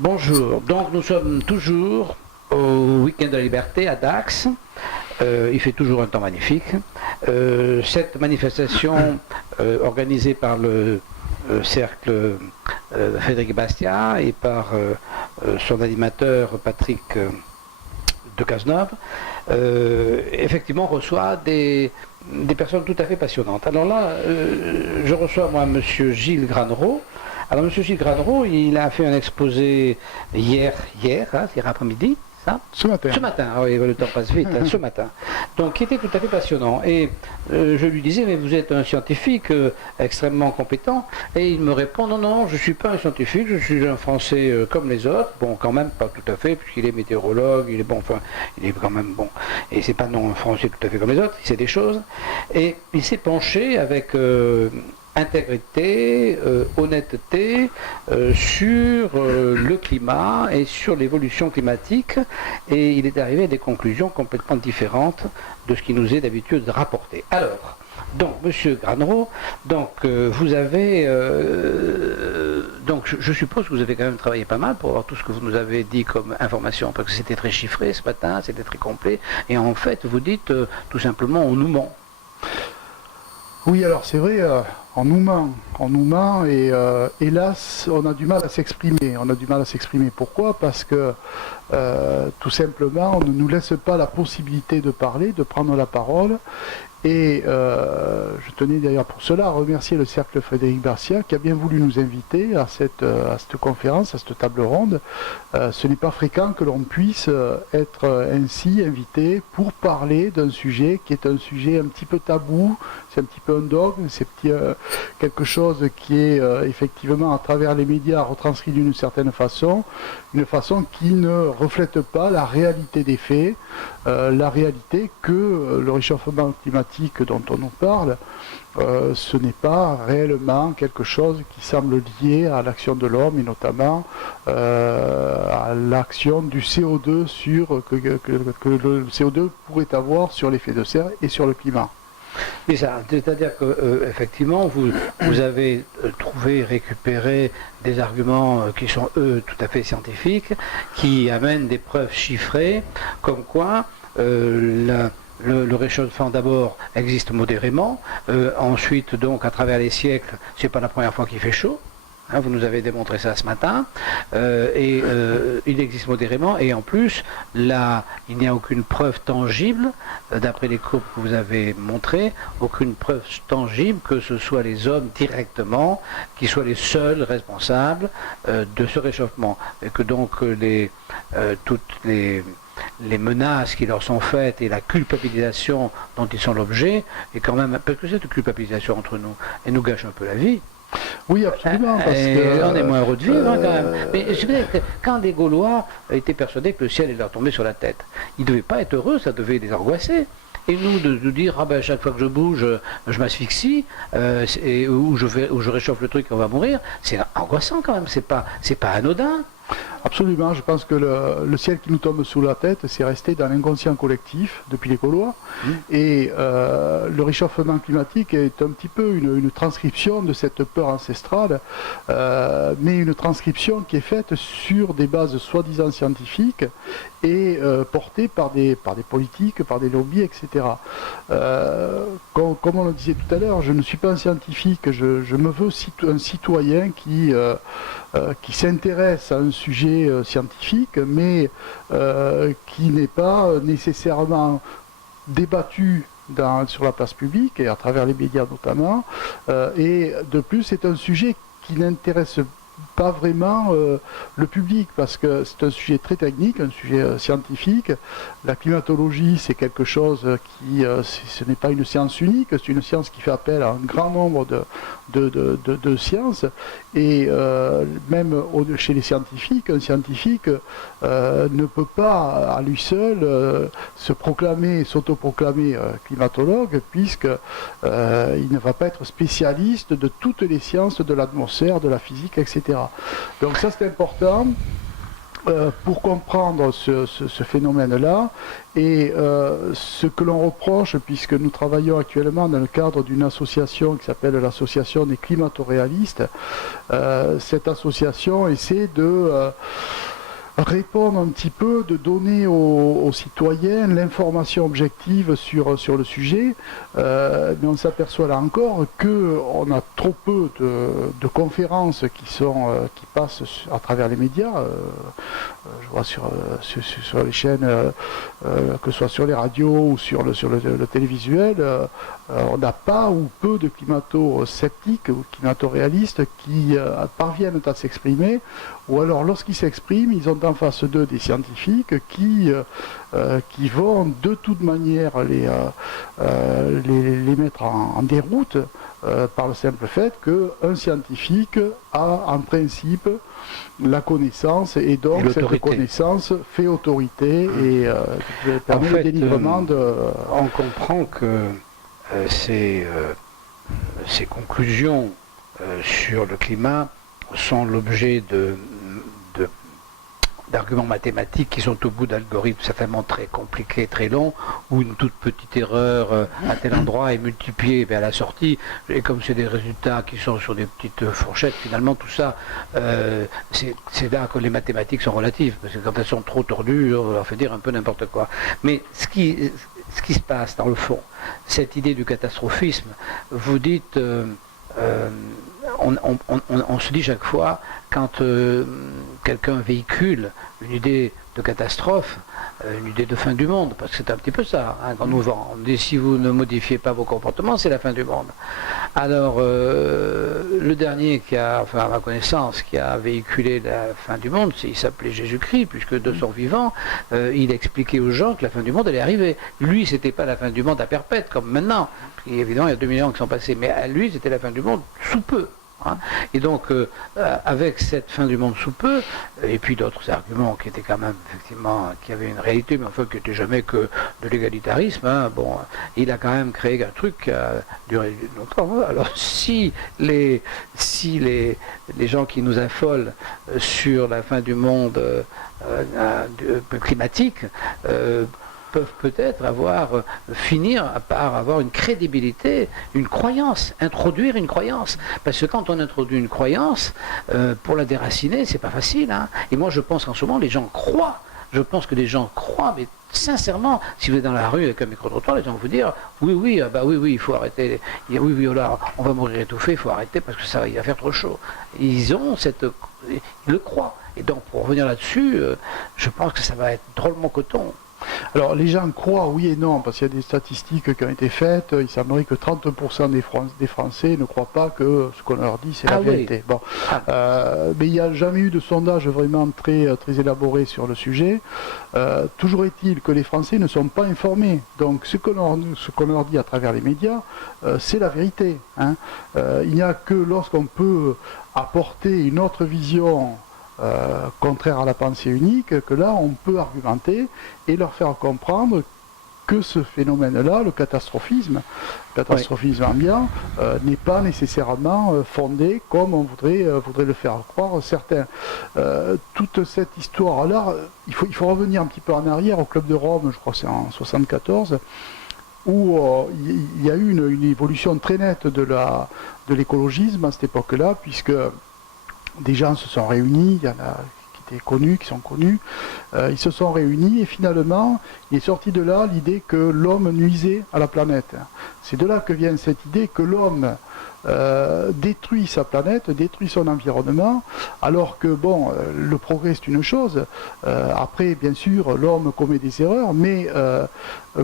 Bonjour, donc nous sommes toujours au Week-end de la Liberté à Dax. Il fait toujours un temps magnifique. Cette manifestation organisée par le cercle Frédéric Bastiat et par son animateur Patrick de Cazeneuve, effectivement reçoit des personnes tout à fait passionnantes. Alors là, je reçois moi M. Gilles Granereau. Alors M. Gilles Granereau, il a fait un exposé hier après-midi. Ce matin. Oui, le temps passe vite, ce matin. Donc, qui était tout à fait passionnant. Et je lui disais, mais vous êtes un scientifique extrêmement compétent. Et il me répond, non, je ne suis pas un scientifique, je suis un Français comme les autres. Bon, quand même, pas tout à fait, puisqu'il est météorologue, il est bon, enfin, il est quand même bon. Et c'est pas non un Français tout à fait comme les autres, il sait des choses. Et il s'est penché avec intégrité, honnêteté sur le climat et sur l'évolution climatique, et il est arrivé à des conclusions complètement différentes de ce qui nous est d'habitude rapporté. Alors, donc, Monsieur Granereau, donc vous avez, donc je suppose que vous avez quand même travaillé pas mal pour avoir tout ce que vous nous avez dit comme information, parce que c'était très chiffré ce matin, c'était très complet, et en fait, vous dites tout simplement, on nous ment. Oui, alors c'est vrai, on nous ment et hélas, on a du mal à s'exprimer. Pourquoi? Parce que tout simplement, on ne nous laisse pas la possibilité de parler, de prendre la parole. Et je tenais d'ailleurs pour cela à remercier le cercle Frédéric Bastiat qui a bien voulu nous inviter à cette conférence, à cette table ronde. Ce n'est pas fréquent que l'on puisse être ainsi invité pour parler d'un sujet qui est un sujet un petit peu tabou, c'est un petit peu un dogme, c'est quelque chose qui est effectivement à travers les médias retranscrit d'une certaine façon, une façon qui ne reflète pas la réalité des faits, la réalité que le réchauffement climatique dont on nous parle, ce n'est pas réellement quelque chose qui semble lié à l'action de l'homme et notamment à l'action du CO2 que le CO2 pourrait avoir sur l'effet de serre et sur le climat. C'est-à-dire qu'effectivement, vous avez trouvé, récupéré des arguments qui sont, eux, tout à fait scientifiques, qui amènent des preuves chiffrées, comme quoi le réchauffement d'abord existe modérément, ensuite donc à travers les siècles, c'est pas la première fois qu'il fait chaud. Hein, vous nous avez démontré ça ce matin, il existe modérément, et en plus, là, il n'y a aucune preuve tangible, d'après les courbes que vous avez montrées, aucune preuve tangible que ce soit les hommes directement qui soient les seuls responsables de ce réchauffement, et que donc toutes les menaces qui leur sont faites et la culpabilisation dont ils sont l'objet, et quand même, parce que cette culpabilisation entre nous, elle nous gâche un peu la vie. Oui, absolument. Parce que, on est moins heureux de vivre quand même. Mais je veux dire que quand les Gaulois étaient persuadés que le ciel allait leur tomber sur la tête, ils ne devaient pas être heureux, ça devait les angoisser. Et nous, de dire, ah ben, chaque fois que je bouge, je m'asphyxie, ou je réchauffe le truc et on va mourir, c'est angoissant quand même, c'est pas anodin. Absolument, je pense que le ciel qui nous tombe sous la tête, c'est resté dans l'inconscient collectif depuis les Gaulois. Et le réchauffement climatique est un petit peu une transcription de cette peur ancestrale, mais une transcription qui est faite sur des bases soi-disant scientifiques et portée par des politiques, par des lobbies, etc. Comme on le disait tout à l'heure, je ne suis pas un scientifique, je me veux un citoyen qui s'intéresse à un sujet scientifique, mais qui n'est pas nécessairement débattu sur la place publique et à travers les médias notamment. Et de plus, c'est un sujet qui n'intéresse pas vraiment le public, parce que c'est un sujet très technique, un sujet scientifique. La climatologie, c'est quelque chose qui, ce n'est pas une science unique, c'est une science qui fait appel à un grand nombre de sciences, et même chez les scientifiques, un scientifique ne peut pas à lui seul s'autoproclamer climatologue, puisque il ne va pas être spécialiste de toutes les sciences de l'atmosphère, de la physique, etc. Donc ça, c'est important. pour comprendre ce phénomène-là et ce que l'on reproche, puisque nous travaillons actuellement dans le cadre d'une association qui s'appelle l'association des climato-réalistes, cette association essaie de répondre un petit peu, de donner aux citoyens l'information objective sur le sujet, mais on s'aperçoit là encore qu'on a trop peu de conférences qui passent à travers les médias. Je vois sur les chaînes, que ce soit sur les radios ou sur le télévisuel, on n'a pas ou peu de climato-sceptiques ou climato-réalistes qui parviennent à s'exprimer, ou alors lorsqu'ils s'expriment, ils ont en face d'eux des scientifiques qui vont de toute manière les mettre en déroute par le simple fait qu'un scientifique a en principe la connaissance, et donc et cette connaissance fait autorité et permet le délivrement de... On comprend que ces conclusions sur le climat sont l'objet d'arguments mathématiques qui sont au bout d'algorithmes certainement très compliqués, très longs, où une toute petite erreur à tel endroit est multipliée à la sortie, et comme c'est des résultats qui sont sur des petites fourchettes, finalement tout ça, c'est là que les mathématiques sont relatives, parce que quand elles sont trop tordues, on leur fait dire un peu n'importe quoi. Mais ce qui se passe dans le fond, cette idée du catastrophisme, vous dites... on se dit chaque fois, quand quelqu'un véhicule une idée de catastrophe, une idée de fin du monde, parce que c'est un petit peu ça, qu'on nous vend. On dit, si vous ne modifiez pas vos comportements, c'est la fin du monde. Alors, le dernier qui a, enfin à ma connaissance, qui a véhiculé la fin du monde, il s'appelait Jésus-Christ, puisque de son vivant, il expliquait aux gens que la fin du monde allait arriver. Lui, c'était pas la fin du monde à perpète, comme maintenant. Et évidemment, il y a 2 millions ans qui sont passés, mais à lui, c'était la fin du monde sous peu. Et donc, avec cette fin du monde sous peu, et puis d'autres arguments qui étaient quand même, effectivement, qui avaient une réalité, mais enfin qui n'étaient jamais que de l'égalitarisme, bon, il a quand même créé un truc qui a duré longtemps. Alors, si les gens qui nous affolent sur la fin du monde climatique, peuvent peut-être finir par avoir une crédibilité, une croyance, introduire une croyance. Parce que quand on introduit une croyance, pour la déraciner, c'est pas facile. Et moi, je pense qu'en ce moment, les gens croient. Je pense que les gens croient, mais sincèrement, si vous êtes dans la rue avec un micro-trottoir, les gens vont vous dire oui, il faut arrêter. Oui, là, on va mourir étouffé, il faut arrêter parce que il va faire trop chaud. Ils le croient. Et donc, pour revenir là-dessus, je pense que ça va être drôlement coton. Alors les gens croient oui et non, parce qu'il y a des statistiques qui ont été faites, il semblerait que 30% des Français ne croient pas que ce qu'on leur dit c'est la vérité. Bon. Mais il n'y a jamais eu de sondage vraiment très élaboré sur le sujet. Toujours est-il que les Français ne sont pas informés. Donc ce qu'on leur dit à travers les médias, c'est la vérité. Il n'y a que lorsqu'on peut apporter une autre vision contraire à la pensée unique, que là on peut argumenter et leur faire comprendre que ce phénomène-là, le catastrophisme ambiant, n'est pas nécessairement fondé comme on voudrait le faire croire certains. Toute cette histoire-là, il faut revenir un petit peu en arrière au Club de Rome, je crois que c'est en 1974, où il y a eu une évolution très nette de l'écologisme à cette époque-là, puisque des gens se sont réunis, il y en a qui sont connus, ils se sont réunis et finalement, il est sorti de là l'idée que l'homme nuisait à la planète. C'est de là que vient cette idée que l'homme détruit sa planète, détruit son environnement, alors que bon, le progrès c'est une chose, après bien sûr l'homme commet des erreurs, mais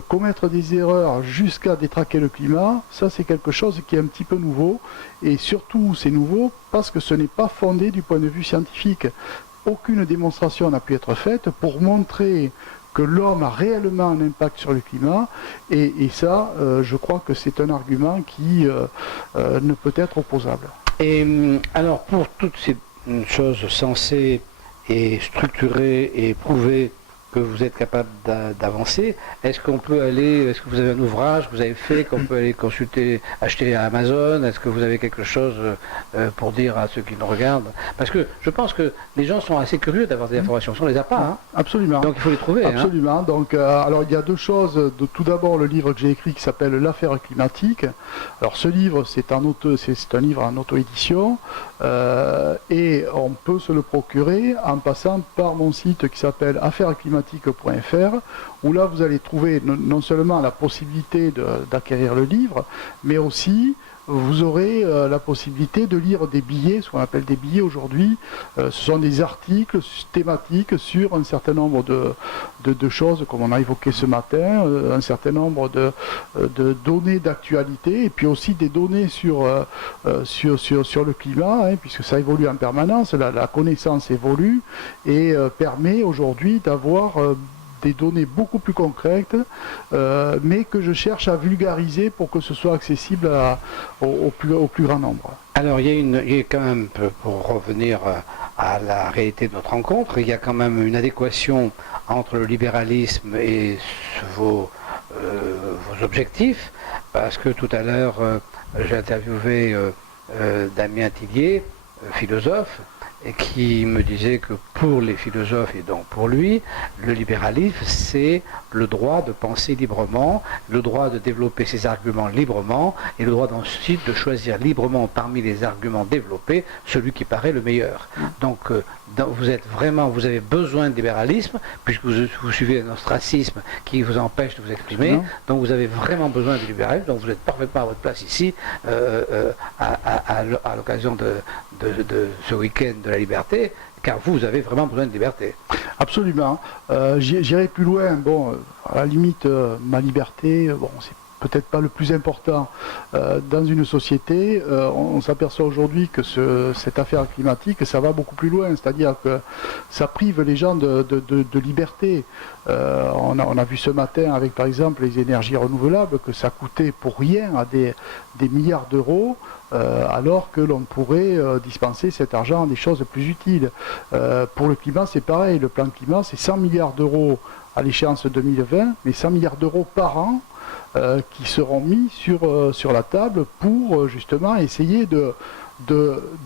commettre des erreurs jusqu'à détraquer le climat, ça c'est quelque chose qui est un petit peu nouveau, et surtout c'est nouveau parce que ce n'est pas fondé du point de vue scientifique. Aucune démonstration n'a pu être faite pour montrer que l'homme a réellement un impact sur le climat, et ça, je crois que c'est un argument qui ne peut être opposable. Et alors, pour toutes ces choses sensées et structurées et prouvées que vous êtes capable d'avancer. Est-ce qu'on peut aller, est-ce que vous avez un ouvrage que vous avez fait, qu'on peut aller consulter, acheter à Amazon? Est-ce que vous avez quelque chose pour dire à ceux qui nous regardent? Parce que je pense que les gens sont assez curieux d'avoir des informations. On ne les a pas. Hein. Absolument. Donc il faut les trouver. Absolument. Hein. Donc, alors il y a deux choses. Tout d'abord, le livre que j'ai écrit qui s'appelle L'affaire climatique. Alors ce livre, c'est un livre en auto-édition et on peut se le procurer en passant par mon site qui s'appelle affairesclimatiques.fr, où là vous allez trouver non seulement la possibilité d'acquérir le livre, mais aussi vous aurez la possibilité de lire des billets, ce qu'on appelle des billets aujourd'hui. Ce sont des articles thématiques sur un certain nombre de choses, comme on a évoqué ce matin, un certain nombre de données d'actualité, et puis aussi des données sur le climat, hein, puisque ça évolue en permanence, la connaissance évolue, et permet aujourd'hui d'avoir des données beaucoup plus concrètes, mais que je cherche à vulgariser pour que ce soit accessible au plus grand nombre. Alors il y a quand même, pour revenir à la réalité de notre rencontre, il y a quand même une adéquation entre le libéralisme et vos objectifs, parce que tout à l'heure j'ai interviewé Damien Tillier, philosophe, et qui me disait que pour les philosophes et donc pour lui, le libéralisme, c'est le droit de penser librement, le droit de développer ses arguments librement, et le droit ensuite de choisir librement parmi les arguments développés celui qui paraît le meilleur. Donc vous avez besoin de libéralisme, puisque vous suivez un ostracisme qui vous empêche de vous exprimer, donc vous avez vraiment besoin du libéralisme, donc vous êtes parfaitement à votre place ici, à l'occasion de ce week-end de la liberté, car vous avez vraiment besoin de liberté. Absolument. J'irai plus loin. Bon, à la limite, ma liberté, bon, c'est peut-être pas le plus important dans une société. On s'aperçoit aujourd'hui que cette affaire climatique, ça va beaucoup plus loin. C'est-à-dire que ça prive les gens de liberté. On a vu ce matin avec, par exemple, les énergies renouvelables, que ça coûtait pour rien à des milliards d'euros, alors que l'on pourrait dispenser cet argent à des choses plus utiles. Pour le climat, c'est pareil. Le plan climat, c'est 100 milliards d'euros à l'échéance 2020, mais 100 milliards d'euros par an qui seront mis sur la table pour justement essayer de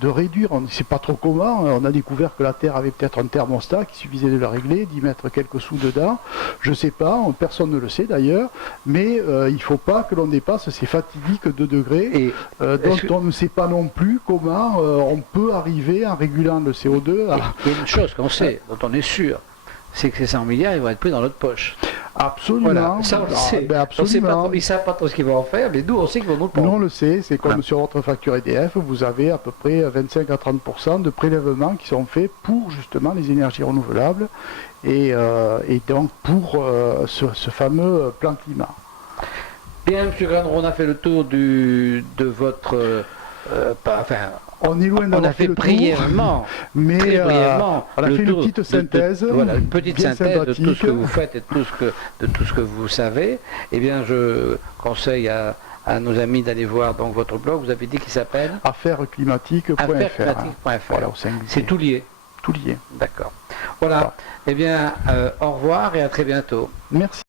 réduire, on ne sait pas trop comment, on a découvert que la Terre avait peut-être un thermostat qui suffisait de le régler, d'y mettre quelques sous dedans, je ne sais pas, personne ne le sait d'ailleurs, mais il ne faut pas que l'on dépasse ces fatidiques 2 degrés, dont on ne sait pas non plus comment on peut arriver en régulant le CO2 à... Il y a une chose qu'on sait, dont on est sûr, c'est que ces 100 milliards, ils vont être pris dans notre poche. Absolument. Voilà, ça on le sait. Absolument. Ils ne savent pas trop ce qu'ils vont en faire, mais nous on sait qu'ils vont nous le prendre. Nous on le sait, c'est comme sur votre facture EDF, vous avez à peu près 25 à 30% de prélèvements qui sont faits pour justement les énergies renouvelables et donc pour ce fameux plan climat. Bien, M. Grandron, on a fait le tour de votre... on est loin d'avoir fait le brièvement, mais brièvement, on a fait une petite synthèse, une petite synthèse de tout ce que vous faites et de tout ce que vous savez. Eh bien, je conseille à nos amis d'aller voir donc votre blog. Vous avez dit qu'il s'appelle affairesclimatiques.fr. Voilà, c'est tout lié. Tout lié. D'accord. Voilà. Eh bien, au revoir et à très bientôt. Merci.